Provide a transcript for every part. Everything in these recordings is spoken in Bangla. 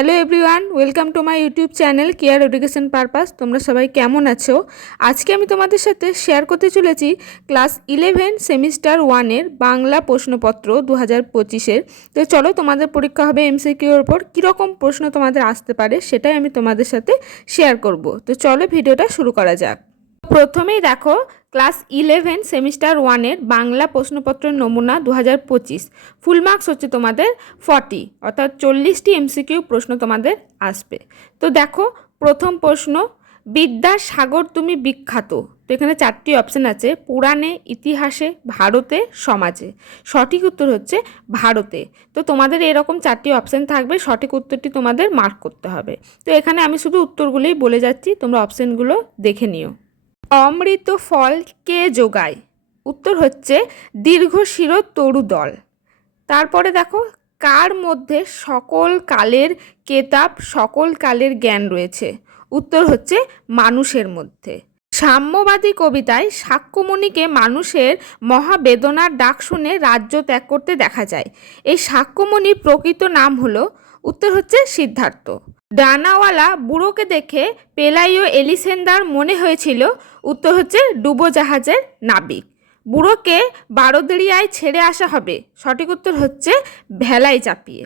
Hello everyone, welcome to my YouTube channel care education purpose. তোমরা সবাই কেমন আছো? আজকে আমি তোমাদের সাথে শেয়ার করতে চলেছি ক্লাস 11 সেমিস্টার 1-এর বাংলা প্রশ্নপত্র 2025-এর। তো চলো, তোমাদের পরীক্ষা হবে এমসিকিউর ওপর, কীরকম প্রশ্ন তোমাদের আসতে পারে সেটাই আমি তোমাদের সাথে শেয়ার করব। তো চলো ভিডিওটা শুরু করা যাক। প্রথমেই দেখো, ক্লাস 11 সেমিস্টার 1-এর বাংলা প্রশ্নপত্রের নমুনা 2025। ফুল মার্কস হচ্ছে তোমাদের 40, অর্থাৎ 40টি এমসিকিউ প্রশ্ন তোমাদের আসবে। তো দেখো, প্রথম প্রশ্ন, বিদ্যাসাগর তুমি বিখ্যাত। তো এখানে 4টি অপশান আছে: পুরাণে, ইতিহাসে, ভারতে, সমাজে। সঠিক উত্তর হচ্ছে ভারতে। তো তোমাদের এরকম 4টি অপশান থাকবে, সঠিক উত্তরটি তোমাদের মার্ক করতে হবে। তো এখানে আমি শুধু উত্তরগুলোই বলে যাচ্ছি, তোমরা অপশানগুলো দেখে নিও। অমৃত ফল কে যোগায়? উত্তর হচ্ছে দীর্ঘশির তরুদল। তারপরে দেখো, কার মধ্যে সকল কালের কেতাব, সকল কালের জ্ঞান রয়েছে? উত্তর হচ্ছে মানুষের মধ্যে। সাম্যবাদী কবিতায় শাক্যমুনিকে মানুষের মহাবেদনার ডাক শুনে রাজ্য ত্যাগ করতে দেখা যায়। এই শাক্যমুনির প্রকৃত নাম হলো, উত্তর হচ্ছে সিদ্ধার্থ। ডানাওয়ালা বুড়োকে দেখে পেলাইও এলিসেন্দার মনে হয়েছিল, উত্তর হচ্ছে ডুবোজাহাজের নাবিক। বুড়োকে বারোদরিয়ায় ছেড়ে আসা হবে, সঠিক উত্তর হচ্ছে ভেলায় চাপিয়ে।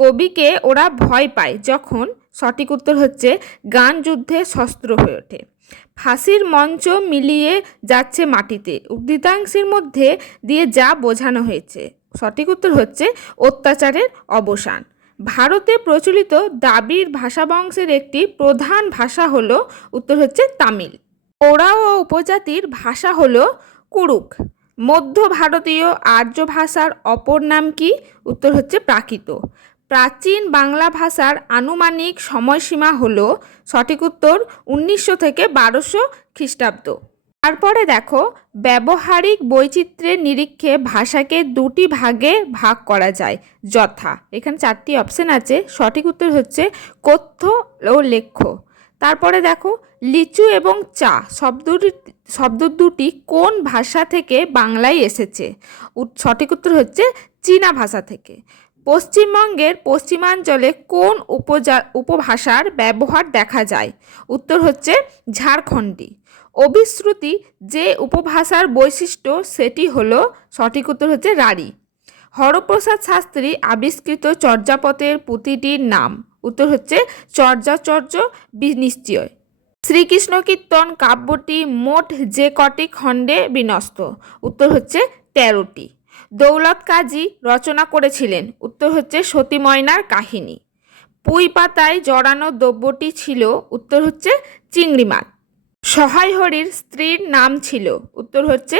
কবিকে ওরা ভয় পায় যখন, সঠিক উত্তর হচ্ছে গান যুদ্ধে শস্ত্র হয়ে ওঠে। ফাঁসির মঞ্চ মিলিয়ে যাচ্ছে মাটিতে, উদ্ধৃতাংশের মধ্যে দিয়ে যা বোঝানো হয়েছে, সঠিক উত্তর হচ্ছে অত্যাচারের অবসান। ভারতে প্রচলিত দ্রাবিড় ভাষাবংশের একটি প্রধান ভাষা হলো, উত্তর হচ্ছে তামিল। ওরাও উপজাতির ভাষা হলো কুড়ুক। মধ্য ভারতীয় আর্য ভাষার অপর নাম কি? উত্তর হচ্ছে প্রাকৃত। প্রাচীন বাংলা ভাষার আনুমানিক সময়সীমা হলো, সঠিক উত্তর 1900 থেকে 1200 খ্রিস্টাব্দ। তারপরে দেখো, ব্যবহারিক বৈচিত্র্যের নিরীক্ষে ভাষাকে দুটি ভাগে ভাগ করা যায় যথা। এখানে 4টি অপশান আছে, সঠিক উত্তর হচ্ছে কথ্য ও লেখ্য। তারপরে দেখো, লিচু এবং চা শব্দ দুটি কোন ভাষা থেকে বাংলায় এসেছে? সঠিক উত্তর হচ্ছে চীনা ভাষা থেকে। পশ্চিমবঙ্গের পশ্চিমাঞ্চলে কোন উপভাষার ব্যবহার দেখা যায়? উত্তর হচ্ছে ঝাড়খণ্ডী। অভিশ্রুতি যে উপভাষার বৈশিষ্ট্য সেটি হলো, সঠিক উত্তর হচ্ছে রাঢ়ী। হরপ্রসাদ শাস্ত্রী আবিষ্কৃত চর্যাপদের পুঁথিটির নাম? উত্তর হচ্ছে চর্যাচর্য বিনিশ্চয়। শ্রীকৃষ্ণ কীর্তন কাব্যটি মোট যে কটি খণ্ডে বিন্যস্ত? উত্তর হচ্ছে 13টি। দৌলত কাজী রচনা করেছিলেন? উত্তর হচ্ছে সতী ময়নার কাহিনী। পুঁই পাতায় জড়ানো দ্রব্যটি ছিল? উত্তর হচ্ছে চিংড়ি মাছ। সহায় হরির স্ত্রীর নাম ছিল? উত্তর হচ্ছে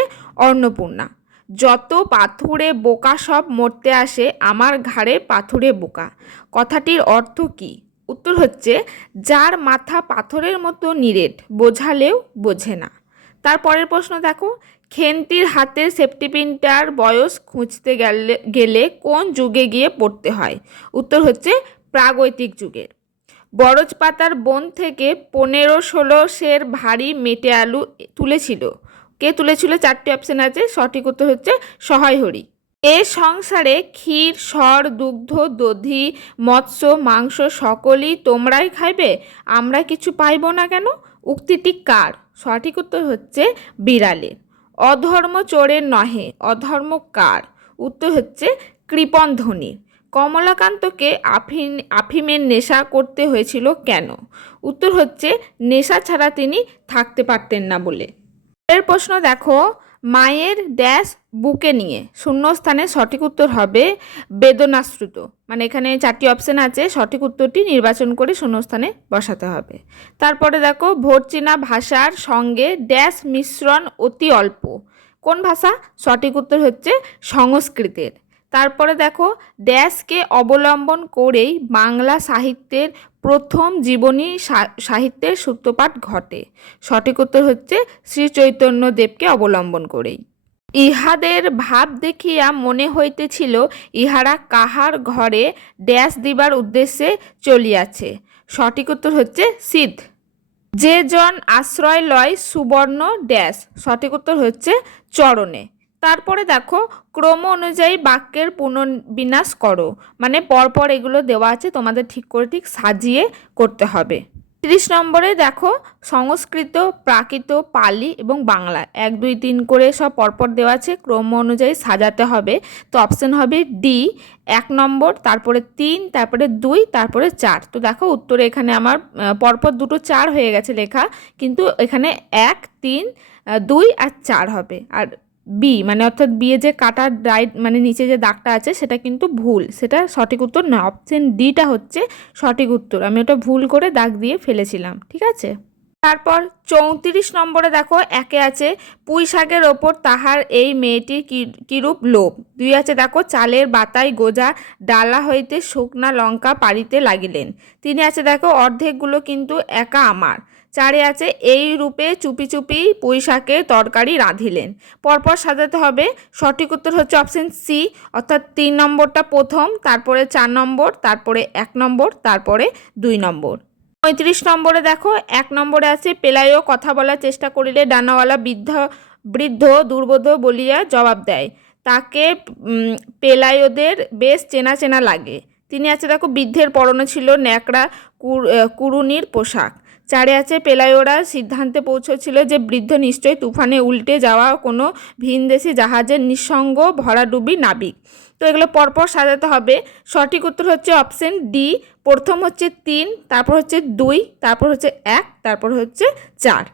অন্নপূর্ণা। যত পাথুরে বোকা সব মরতে আসে, আমার ঘাড়ে পাথুরে বোকা। কথাটির অর্থ কি? উত্তর হচ্ছে যার মাথা পাথরের মতো নিরেট, বোঝালেও বোঝে না। তারপরের প্রশ্ন দেখো, খেন্তির হাতের সেফটিপিনটার বয়স খুঁজতে গেলে কোন যুগে গিয়ে পড়তে হয়? উত্তর হচ্ছে প্রাগৈতিক যুগের। বরজ পাতার বন থেকে 15-16 সের ভারী মেটে আলু তুলেছিল? কে তুলেছিল? 4টি অপশান আছে, সঠিক উত্তর হচ্ছে সহায় হরি। এ সংসারে ক্ষীর, সর, দুগ্ধ, দধি, মৎস্য, মাংস সকলই তোমরাই খাইবে, আমরা কিছু পাইব না কেন? উক্তিটি কার? সঠিক উত্তর হচ্ছে বিড়ালের। অধর্ম চোরের নহে, অধর্ম কার? উত্তর হচ্ছে কৃপণ ধনীর। কমলাকান্তকে আফিমের নেশা করতে হয়েছিল কেন? উত্তর হচ্ছে নেশা ছাড়া তিনি থাকতে পারতেন না বলে। এর প্রশ্ন দেখো, মায়ের ড্যাশ বুকে নিয়ে, শূন্যস্থানে সঠিক উত্তর হবে বেদনাশ্রুত। মানে এখানে 4টি অপশান আছে, সঠিক উত্তরটি নির্বাচন করে শূন্যস্থানে বসাতে হবে। তারপরে দেখো, ভোরচেনা ভাষার সঙ্গে ড্যাশ মিশ্রণ অতি অল্প, কোন ভাষা? সঠিক উত্তর হচ্ছে সংস্কৃতের। তারপরে দেখো, ড্যাশকে অবলম্বন করেই বাংলা সাহিত্যের প্রথম জীবনী সাহিত্যের সূত্রপাত ঘটে? সঠিক উত্তর হচ্ছে শ্রী চৈতন্যদেবকে অবলম্বন করেই। ইহাদের ভাব দেখিয়া মনে হইতেছিল ইহারা কাহার ঘরে ড্যাশ দিবার উদ্দেশ্যে চলিয়াছে? সঠিক উত্তর হচ্ছে সিদ্ধ। যে জন আশ্রয় লয় সুবর্ণ ড্যাশ, সঠিক উত্তর হচ্ছে চরণে। তারপরে দেখো ক্রম অনুযায়ী বাক্যের পুনর্বিন্যাস করো, মানে পরপর এগুলো দেওয়া আছে, তোমাদের ঠিক করে ঠিক সাজিয়ে করতে হবে। 30 নম্বরে দেখো সংস্কৃত, প্রাকৃত, পালি এবং বাংলা 1 2 3 করে সব পরপর দেওয়া আছে, ক্রম অনুযায়ী সাজাতে হবে। তো অপশন হবে ডি 1 নম্বর, তারপরে 3, তারপরে 2, তারপরে 4। তো দেখো উত্তরে এখানে আমার পরপর দুটো 4 হয়ে গেছে লেখা, কিন্তু এখানে 1 3 2 আর 4 হবে। আর বি মানে অর্থাৎ বি এ যে কাটার রাইট মানে নিচে যে দাগটা আছে সেটা কিন্তু ভুল, সেটা সঠিক উত্তর নয়। অপশন ডিটা হচ্ছে সঠিক উত্তর, আমি ওটা ভুল করে দাগ দিয়ে ফেলেছিলাম, ঠিক আছে। তারপর 34 নম্বরে দেখো একে আছে পুঁই শাকের ওপর তাহার এই মেয়েটির কিরূপ লোভ। 2 আছে দেখো চালের বাতায় গোজা ডালা হইতে শুকনা লঙ্কা পাড়িতে লাগিলেন। 3 আছে দেখো অর্ধেকগুলো কিন্তু একা আমার। 4 আছে এই রূপে চুপি চুপি পুঁই শাকের তরকারি রাঁধিলেন। পরপর সাজাতে হবে। সঠিক উত্তর হচ্ছে অপশন সি, অর্থাৎ 3 নম্বরটা প্রথম, তারপরে 4 নম্বর, তারপরে 1 নম্বর, তারপরে 2 নম্বর। 35 নম্বরে দেখো 1 নম্বরে আছে পেলাইও কথা বলার চেষ্টা করিলে ডানাওয়ালা বৃদ্ধ দুর্বোধ বলিয়া জবাব দেয়, তাকে পেলাইওদের বেশ চেনা চেনা লাগে। 3 আছে দেখো বৃদ্ধের পরনে ছিল ন্যাকড়া কুরুনির পোশাক। 4 আছে পেলাইওরা সিদ্ধান্তে পৌঁছেছিল যে বৃদ্ধ নিশ্চয়ই তুফানে উল্টে যাওয়া কোনো ভিনদেশি জাহাজের নিঃসঙ্গ ভরাডুবি নাবিক। তো এগুলো পরপর সাজাতে হবে। সঠিক উত্তর হচ্ছে অপশন ডি, প্রথম হচ্ছে 3, তারপর হচ্ছে 2, তারপর হচ্ছে 1, তারপর হচ্ছে 4।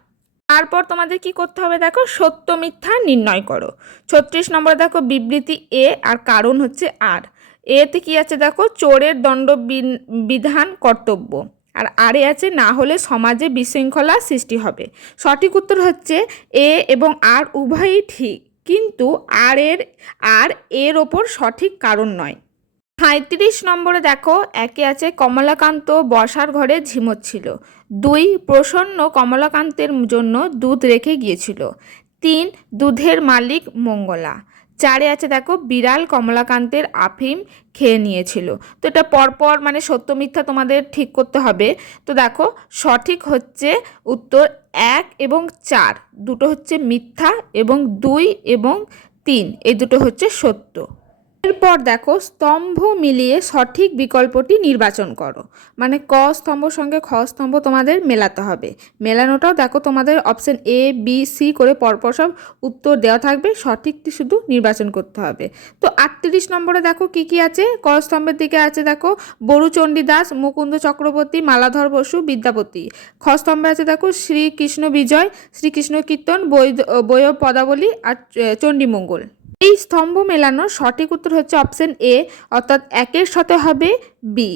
তারপর তোমাদের কি করতে হবে দেখো সত্য মিথ্যা নির্ণয় করো। 36 নম্বরে দেখো বিবৃতি এ আর কারণ হচ্ছে আর। এতে কি আছে দেখো চোরের দণ্ড বিধান কর্তব্য, আর আরে আছে না হলে সমাজে বিশৃঙ্খলা সৃষ্টি হবে। সঠিক উত্তর হচ্ছে এ এবং আর উভয়ই ঠিক, কিন্তু আর এর ওপর সঠিক কারণ নয়। 35 নম্বরে দেখো একে আছে কমলাকান্ত বসার ঘরে ঝিমোচ্ছিল। 2 প্রসন্ন কমলাকান্তের জন্য দুধ রেখে গিয়েছিল। 3 দুধের মালিক মঙ্গলা। 4 আছে দেখো বিড়াল কমলাকান্তের আফিম খেয়ে নিয়েছিল। তো এটা পরপর মানে সত্য মিথ্যা তোমাদের ঠিক করতে হবে। তো দেখো সঠিক হচ্ছে উত্তর 1 এবং 4 দুটো হচ্ছে মিথ্যা, এবং 2 এবং 3 এই দুটো হচ্ছে সত্য। এরপর দেখো স্তম্ভ মিলিয়ে সঠিক বিকল্পটি নির্বাচন করো, মানে ক স্তম্ভর সঙ্গে খ স্তম্ভ তোমাদের মেলাতে হবে। মেলানোটাও দেখো তোমাদের অপশন এ বি সি করে পরপর সব উত্তর দেওয়া থাকবে, সঠিকটি শুধু নির্বাচন করতে হবে। তো 38 নম্বরে দেখো কি কি আছে, ক স্তম্ভের দিকে আছে দেখো বরুচণ্ডী দাস, মুকুন্দ চক্রবর্তী, মালাধর বসু, বিদ্যাপতি। খ স্তম্ভে আছে দেখো শ্রীকৃষ্ণ বিজয়, শ্রীকৃষ্ণ কীর্তন, বৈয় পদাবলী আর চণ্ডীমঙ্গল। এই স্তম্ভ মেলানোর সঠিক উত্তর হচ্ছে অপশন এ, অর্থাৎ 1-এর সাথে হবে বি,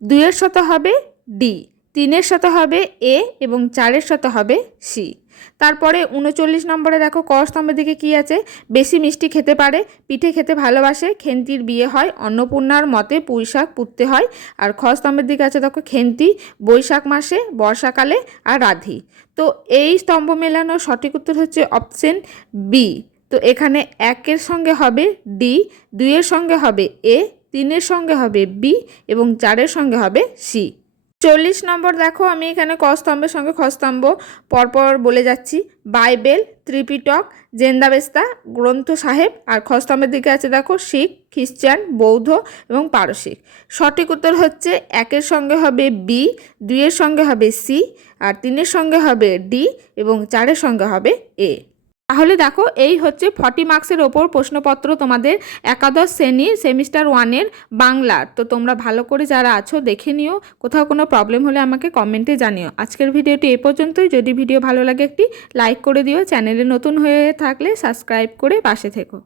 2-এর সাথে হবে ডি, 3-এর সাথে হবে এ এবং 4-এর সাথে হবে সি। তারপরে 39 নম্বরে দেখো ক স্তম্ভের দিকে কি আছে, বেশি মিষ্টি খেতে পারে, পিঠে খেতে ভালোবাসে, খেন্তির বিয়ে হয়, অন্নপূর্ণার মতে পুঁইশাক পুঁততে হয়। আর খ স্তম্ভের দিকে আছে দেখো খেন্তি বৈশাখ মাসে, বর্ষাকালে আর রাধি। তো এই স্তম্ভ মেলানোর সঠিক উত্তর হচ্ছে অপশন বি। তো এখানে 1-এর সঙ্গে হবে ডি, 2-এর সঙ্গে হবে এ, 3-এর সঙ্গে হবে বি এবং 4-এর সঙ্গে হবে সি। 40 নম্বর দেখো আমি এখানে ক স্তম্ভের সঙ্গে খ স্তম্ভ পরপর বলে যাচ্ছি। বাইবেল, ত্রিপিটক, জেন্দাবেস্তা, গ্রন্থ সাহেব। আর খ স্তম্ভের দিকে আছে দেখো শিখ, খ্রিস্টান, বৌদ্ধ এবং পারসিক। সঠিক উত্তর হচ্ছে 1-এর সঙ্গে হবে বি, 2-এর সঙ্গে হবে সি, আর 3-এর সঙ্গে হবে ডি এবং 4-এর সঙ্গে হবে এ। তাহলে দেখো এই হচ্ছে 40 মার্কসের ওপর প্রশ্নপত্র তোমাদের একাদশ শ্রেণীর সেমিস্টার 1-এর বাংলার। তো তোমরা ভালো করে যারা আছো দেখে নিও, কোথাও কোনো প্রবলেম হলে আমাকে কমেন্টে জানিও। আজকের ভিডিওটি এই পর্যন্তই। যদি ভিডিও ভালো লাগে একটি লাইক করে দিও, চ্যানেলে নতুন হয়ে থাকলে সাবস্ক্রাইব করে পাশে থেকো।